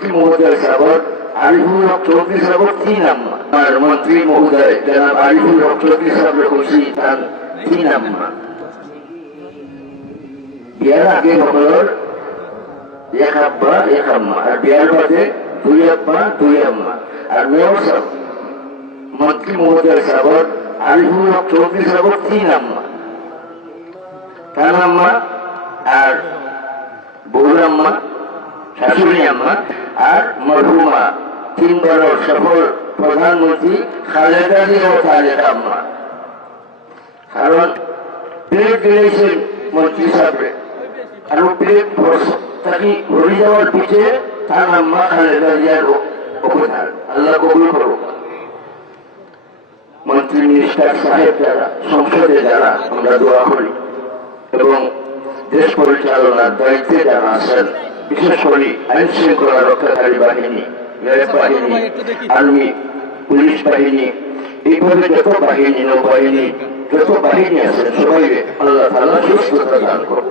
मंत्री महोदय साहब आरिफुल हक चौधरी साहब तीन अम्मा और मंत्री महोदय जनाब आरिफुल हक चौधरी साहब खुशी तीन अम्मा बियार आगे हमार एक अब्बा एक अम्मा और बियार बादे दुई अब्बा दुई अम्मा और मेयर साहब मंत्री महोदय साहब आरिफुल हक चौधरी साहब तीन अम्मा तान अम्मा और बउर अम्मा शाশুড়ি अम्मा और मरहुमा तीन बार सफल प्रधानमंत्री खालेदा जिया तारेक अम्मा कारण प्लेट दिलेছেন मंत्री साहब और प्लेट ताकि भरे যাওয়ার পিছে তার আম্মা খালেদা জিয়ার অবদান আল্লাহ কবুল করুক मंत्री मिनिस्टर साहेब যারা সংসদে যারা আমরা দোয়া করি এবং দেশ পরিচালনার দায়িত্বে যারা আছেন বিশেষ করে আইন শৃঙ্খলা রক্ষাকারী বাহিনী র্যাব বাহিনী আর্মি পুলিশ বাহিনী এইভাবে যত বাহিনী নৌবাহিনী যত বাহিনী আছেন সবাই আল্লাহ তাআলা সুস্থতা দান করুন।